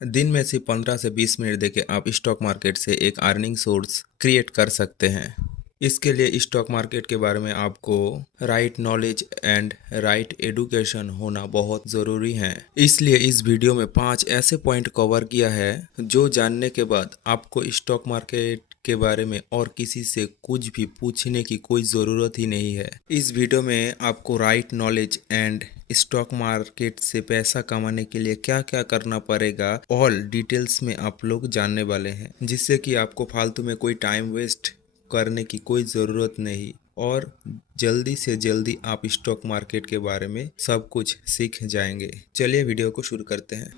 दिन में सिर्फ 15 से 20 मिनट देके आप स्टॉक मार्केट से एक अर्निंग सोर्स क्रिएट कर सकते हैं। इसके लिए स्टॉक मार्केट के बारे में आपको right knowledge and right education होना बहुत ज़रूरी है। इसलिए इस वीडियो में 5 ऐसे पॉइंट कवर किया है जो जानने के बाद आपको स्टॉक मार्केट के बारे में और किसी से कुछ भी पूछने की कोई ज़रूरत ही नहीं है। इस वीडियो में आपको right knowledge and stock market से पैसा कमाने के लिए क्या क्या करना पड़ेगा ऑल डिटेल्स में आप लोग जानने वाले हैं, जिससे कि आपको फालतू में कोई टाइम वेस्ट करने की कोई ज़रूरत नहीं और जल्दी से जल्दी आप स्टॉक मार्केट के बारे में सब कुछ सीख जाएंगे। चलिए वीडियो को शुरू करते हैं।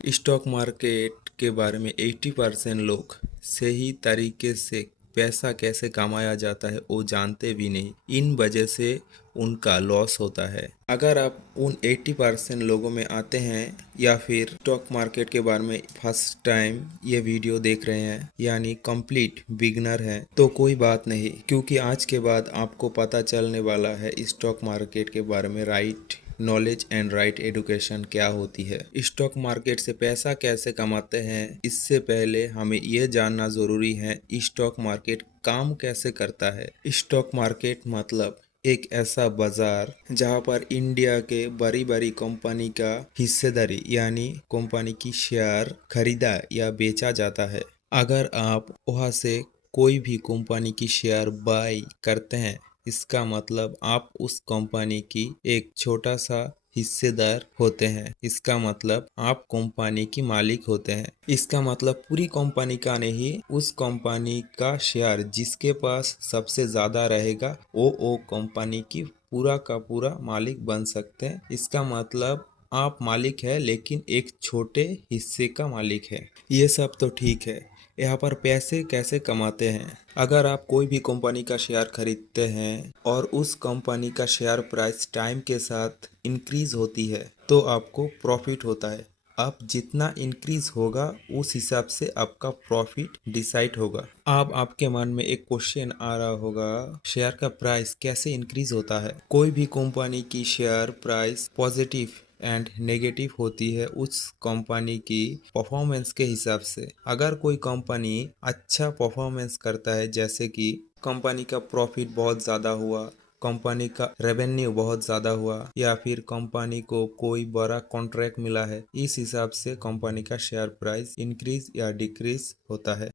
स्टॉक मार्केट के बारे में 80% लोग सही तरीके से पैसा कैसे कमाया जाता है वो जानते भी नहीं। इन वजह से उनका लॉस होता है। अगर आप उन 80% लोगों में आते हैं या फिर स्टॉक मार्केट के बारे में फर्स्ट टाइम ये वीडियो देख रहे हैं यानी कंप्लीट बिगनर हैं, तो कोई बात नहीं, क्योंकि आज के बाद आपको पता चलने वाला है स्टॉक मार्केट के बारे में right knowledge and right education क्या होती है। स्टॉक मार्केट से पैसा कैसे कमाते हैं, इससे पहले हमें यह जानना जरूरी है स्टॉक मार्केट काम कैसे करता है। स्टॉक मार्केट मतलब एक ऐसा बाजार जहां पर इंडिया के बड़ी बड़ी कंपनी का हिस्सेदारी यानी कंपनी की शेयर खरीदा या बेचा जाता है। अगर आप वहां से कोई भी कंपनी की शेयर बाय करते हैं, इसका मतलब आप उस कंपनी की एक छोटा सा हिस्सेदार होते हैं। इसका मतलब आप कंपनी की मालिक होते हैं। इसका मतलब पूरी कंपनी का नहीं, उस कंपनी का शेयर जिसके पास सबसे ज्यादा रहेगा वो कंपनी की पूरा का पूरा मालिक बन सकते हैं। इसका मतलब आप मालिक है लेकिन एक छोटे हिस्से का मालिक है। ये सब तो ठीक है, यहाँ पर पैसे कैसे कमाते हैं। अगर आप कोई भी कंपनी का शेयर खरीदते हैं और उस कंपनी का शेयर प्राइस टाइम के साथ इंक्रीज होती है तो आपको प्रॉफिट होता है। आप जितना इंक्रीज होगा उस हिसाब से आपका प्रॉफिट डिसाइड होगा। अब आपके मन में एक क्वेश्चन आ रहा होगा, शेयर का प्राइस कैसे इंक्रीज होता है। कोई भी कंपनी की share price positive and negative होती है उस कंपनी की परफॉर्मेंस के हिसाब से। अगर कोई कंपनी अच्छा परफॉर्मेंस करता है, जैसे कि कंपनी का प्रॉफिट बहुत ज़्यादा हुआ, कंपनी का रेवेन्यू बहुत ज़्यादा हुआ, या फिर कंपनी को कोई बड़ा कॉन्ट्रैक्ट मिला है, इस हिसाब से कंपनी का शेयर प्राइस इंक्रीज या डिक्रीज होता है।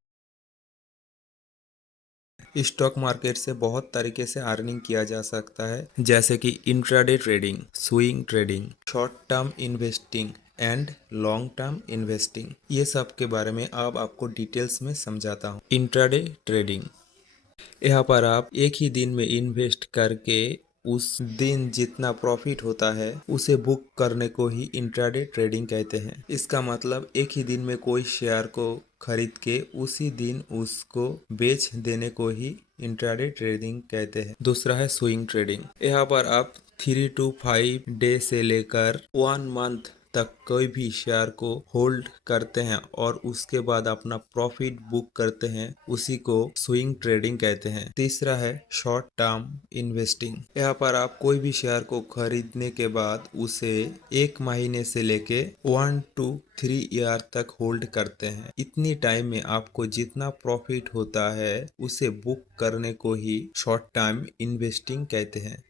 स्टॉक मार्केट से बहुत तरीके से अर्निंग किया जा सकता है, जैसे कि intraday trading, swing trading, short term investing and long term investing. ये सब के बारे में अब आपको डिटेल्स में समझाता हूँ। इंट्राडे ट्रेडिंग, यहाँ पर आप एक ही दिन में इन्वेस्ट करके उस दिन जितना प्रॉफिट होता है उसे बुक करने को ही इंट्राडे ट्रेडिंग कहते हैं। इसका मतलब एक ही दिन में कोई शेयर को खरीद के उसी दिन उसको बेच देने को ही इंट्राडे ट्रेडिंग कहते हैं। दूसरा है स्विंग ट्रेडिंग। यहाँ पर आप 3 to 5 डे से लेकर 1 मंथ तक कोई भी शेयर को होल्ड करते हैं और उसके बाद अपना प्रॉफिट बुक करते हैं, उसी को स्विंग ट्रेडिंग कहते हैं। तीसरा है शॉर्ट टर्म इन्वेस्टिंग। यहाँ पर आप कोई भी शेयर को खरीदने के बाद उसे 1 महीने से लेके 1 to 3 ईयर तक होल्ड करते हैं। इतनी टाइम में आपको जितना प्रॉफिट होता है उसे बुक करने को ही शॉर्ट टर्म इन्वेस्टिंग कहते हैं।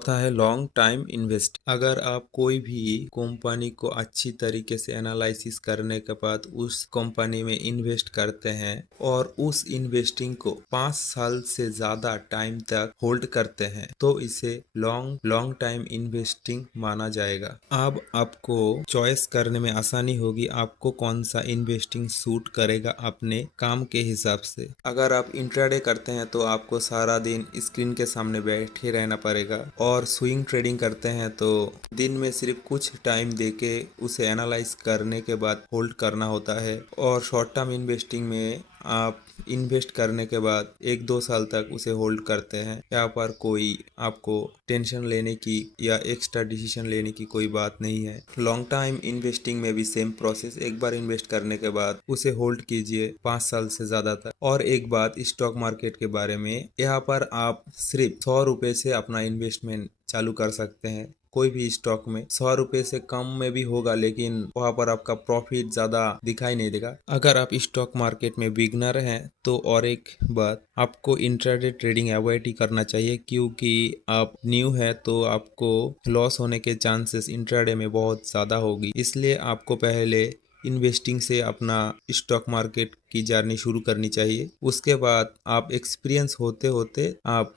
चौथा है लॉन्ग टाइम इन्वेस्ट। अगर आप कोई भी कंपनी को अच्छी तरीके से एनालिसिस करने के बाद उस कंपनी में इन्वेस्ट करते हैं और उस इन्वेस्टिंग को 5 साल से ज्यादा टाइम तक होल्ड करते हैं, तो इसे लॉन्ग टाइम इन्वेस्टिंग माना जाएगा। अब आपको चॉइस करने में आसानी होगी, आपको कौन सा इन्वेस्टिंग सूट करेगा अपने काम के हिसाब से। अगर आप इंट्राडे करते हैं तो आपको सारा दिन स्क्रीन के सामने बैठे रहना पड़ेगा, और स्विंग ट्रेडिंग करते हैं तो दिन में सिर्फ कुछ टाइम देके उसे एनालाइज करने के बाद होल्ड करना होता है। और शॉर्ट टर्म इन्वेस्टिंग में आप इन्वेस्ट करने के बाद 1-2 साल तक उसे होल्ड करते हैं। यहाँ पर कोई आपको टेंशन लेने की या एक्स्ट्रा डिसीजन लेने की कोई बात नहीं है। लॉन्ग टाइम इन्वेस्टिंग में भी सेम प्रोसेस, एक बार इन्वेस्ट करने के बाद उसे होल्ड कीजिए 5 साल से ज्यादा तक। और एक बात स्टॉक मार्केट के बारे में, यहाँ पर आप सिर्फ 100 रुपए से अपना इन्वेस्टमेंट चालू कर सकते हैं। कोई भी स्टॉक में 100 रुपए से कम में भी होगा, लेकिन वहां पर आपका प्रॉफिट ज्यादा दिखाई नहीं देगा। अगर आप स्टॉक मार्केट में बिगनर हैं तो और एक बात, आपको इंट्राडे ट्रेडिंग अवॉइड ही करना चाहिए, क्योंकि आप न्यू है तो आपको लॉस होने के चांसेस इंट्राडे में बहुत ज़्यादा होगी। इसलिए आपको पहले इन्वेस्टिंग से अपना स्टॉक मार्केट की जर्नी शुरू करनी चाहिए। उसके बाद आप एक्सपीरियंस होते होते आप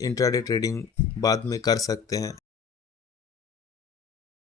इंट्राडे ट्रेडिंग बाद में कर सकते हैं।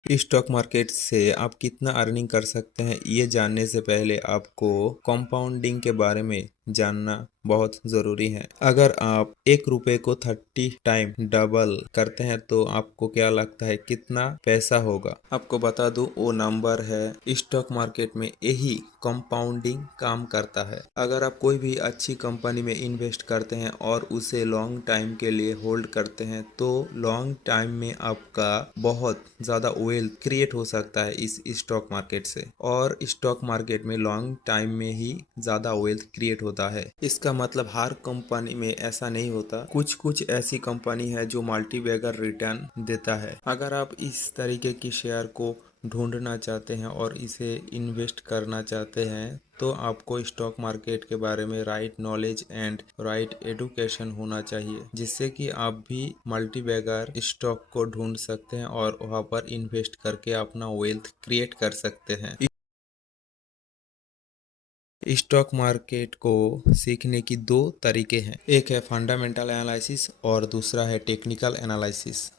स्टॉक मार्केट से आप कितना अर्निंग कर सकते हैं, ये जानने से पहले आपको कंपाउंडिंग के बारे में जानना बहुत ज़रूरी है। अगर आप 1 रुपए को 30 टाइम डबल करते हैं तो आपको क्या लगता है कितना पैसा होगा? आपको बता दूं, वो नंबर है, स्टॉक मार्केट में यही कंपाउंडिंग काम करता है। अगर आप कोई भी अच्छी कंपनी में इन्वेस्ट करते हैं और उसे लॉन्ग टाइम के लिए होल्ड करते हैं तो लॉन्ग टाइम में आपका बहुत ज़्यादा वेल्थ क्रिएट हो सकता है इस स्टॉक मार्केट से। और स्टॉक मार्केट में लॉन्ग टाइम में ही ज़्यादा वेल्थ क्रिएट होता है। इसका मतलब हर कंपनी में ऐसा नहीं होता, कुछ कुछ ऐसी कंपनी है जो मल्टी बैगर रिटर्न देता है। अगर आप इस तरीके की शेयर को ढूंढना चाहते हैं और इसे इन्वेस्ट करना चाहते हैं तो आपको स्टॉक मार्केट के बारे में right knowledge and right education होना चाहिए, जिससे कि आप भी मल्टी बैगर स्टॉक को ढूंढ सकते हैं और वहां पर इन्वेस्ट करके अपना वेल्थ क्रिएट कर सकते हैं। स्टॉक मार्केट को सीखने की दो तरीके हैं, एक है फंडामेंटल एनालिसिस और दूसरा है टेक्निकल एनालिसिस।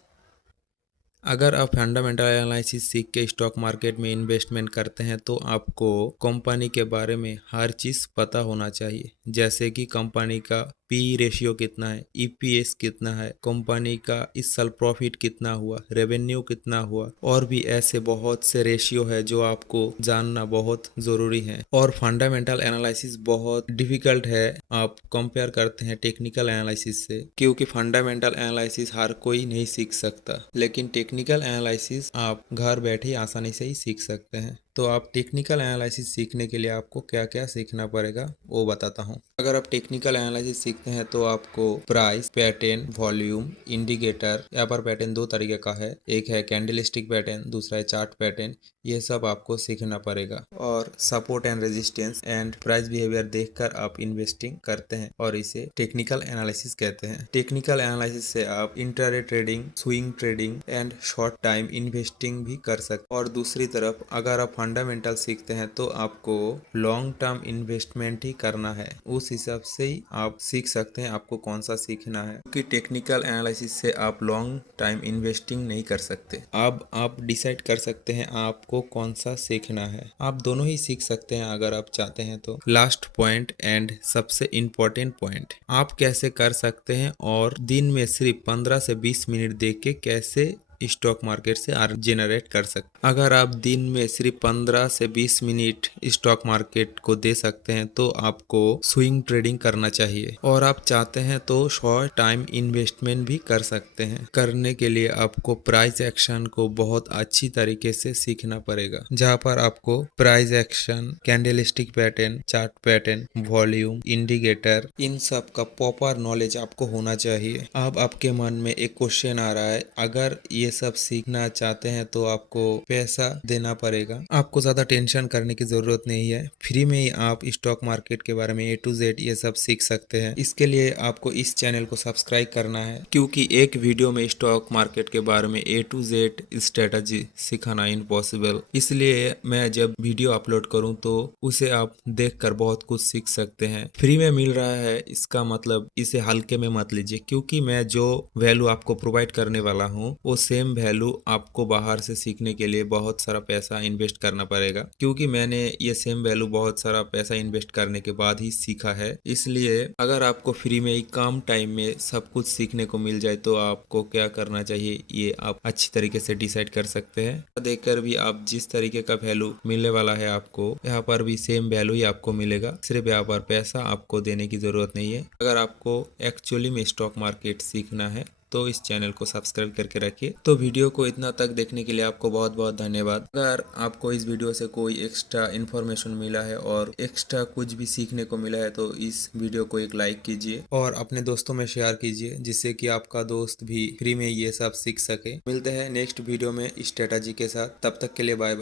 अगर आप फंडामेंटल एनालिसिस सीख के स्टॉक मार्केट में इन्वेस्टमेंट करते हैं तो आपको कंपनी के बारे में हर चीज़ पता होना चाहिए, जैसे कि कंपनी का पी रेशियो कितना है, ईपीएस कितना है, कंपनी का इस साल प्रॉफिट कितना हुआ, रेवेन्यू कितना हुआ, और भी ऐसे बहुत से रेशियो है जो आपको जानना बहुत ज़रूरी है। और फंडामेंटल एनालिसिस बहुत डिफिकल्ट है, आप कंपेयर करते हैं टेक्निकल एनालिसिस से, क्योंकि फंडामेंटल एनालिसिस हर कोई नहीं सीख सकता, लेकिन टेक्निकल एनालिसिस आप घर बैठे आसानी से ही सीख सकते हैं। तो आप टेक्निकल एनालिसिस सीखने के लिए आपको क्या क्या सीखना पड़ेगा वो बताता हूँ। अगर आप टेक्निकल एनालिसिस सीखते हैं तो आपको प्राइस, पैटर्न, वॉल्यूम, इंडिकेटर, यहाँ पर पैटर्न दो तरीके का है, एक है कैंडलस्टिक पैटर्न, दूसरा है चार्ट पैटर्न, ये सब आपको सीखना पड़ेगा। और support and resistance and price behaviour देखकर आप इन्वेस्टिंग करते हैं और इसे टेक्निकल एनालिसिस कहते हैं। टेक्निकल एनालिसिस से आप intraday trading, swing trading and short time investing भी कर सकते। और दूसरी तरफ अगर आप फंडामेंटल सीखते हैं तो आपको लॉन्ग टर्म इन्वेस्टमेंट ही करना है, उस हिसाब से ही आप सीख सकते हैं आपको कौन सा सीखना है, क्योंकि टेक्निकल एनालिसिस से आप लॉन्ग टाइम इन्वेस्टिंग नहीं कर सकते। अब आप डिसाइड कर सकते हैं आपको कौन सा सीखना है, आप दोनों ही सीख सकते हैं अगर आप चाहते हैं तो। लास्ट पॉइंट एंड सबसे इम्पोर्टेंट पॉइंट, आप कैसे कर सकते हैं और दिन में सिर्फ 15 से 20 मिनट देख के कैसे स्टॉक मार्केट से अर्न जनरेट कर सकते। अगर आप दिन में सिर्फ 15 से 20 मिनट स्टॉक मार्केट को दे सकते हैं तो आपको स्विंग ट्रेडिंग करना चाहिए, और आप चाहते हैं तो शॉर्ट टाइम इन्वेस्टमेंट भी कर सकते हैं। करने के लिए आपको प्राइस एक्शन को बहुत अच्छी तरीके से सीखना पड़ेगा, जहां पर आपको price action, candlestick pattern, chart pattern, volume, indicator, इन सब का प्रॉपर नॉलेज आपको होना चाहिए। अब आपके मन में एक क्वेश्चन आ रहा है, अगर ये सब सीखना चाहते हैं तो आपको पैसा देना पड़ेगा। आपको ज्यादा टेंशन करने की जरूरत नहीं है, फ्री में ही आप स्टॉक मार्केट के बारे में A to Z ये सब सीख सकते हैं। इसके लिए आपको इस चैनल को सब्सक्राइब करना है, क्योंकि एक वीडियो में स्टॉक मार्केट के बारे में A to Z स्ट्रेटजी सिखाना इम्पॉसिबल, इसलिए मैं जब वीडियो अपलोड करूं तो उसे आप देखकर बहुत कुछ सीख सकते हैं। फ्री में मिल रहा है, इसका मतलब इसे हल्के में मत लीजिए, क्योंकि मैं जो वैल्यू आपको प्रोवाइड करने वाला हूँ वो सेम वैल्यू आपको बाहर से सीखने के लिए बहुत सारा पैसा इन्वेस्ट करना पड़ेगा, क्योंकि मैंने ये सेम वैल्यू बहुत सारा पैसा इन्वेस्ट करने के बाद ही सीखा है। इसलिए अगर आपको फ्री में ही कम टाइम में सब कुछ सीखने को मिल जाए तो आपको क्या करना चाहिए ये आप अच्छी तरीके से डिसाइड कर सकते हैं। देखकर भी आप जिस तरीके का वैल्यू मिलने वाला है आपको यहाँ पर भी सेम वैल्यू ही आपको मिलेगा, सिर्फ यहाँ पर पैसा आपको देने की जरूरत नहीं है। अगर आपको एक्चुअली में स्टॉक मार्केट सीखना है तो इस चैनल को सब्सक्राइब करके रखिए। तो वीडियो को इतना तक देखने के लिए आपको बहुत बहुत धन्यवाद। अगर आपको इस वीडियो से कोई एक्स्ट्रा इन्फॉर्मेशन मिला है और एक्स्ट्रा कुछ भी सीखने को मिला है तो इस वीडियो को एक लाइक कीजिए और अपने दोस्तों में शेयर कीजिए, जिससे कि आपका दोस्त भी फ्री में ये सब सीख सके। मिलते हैं नेक्स्ट वीडियो में स्ट्रेटजी के साथ, तब तक के लिए बाय बाय।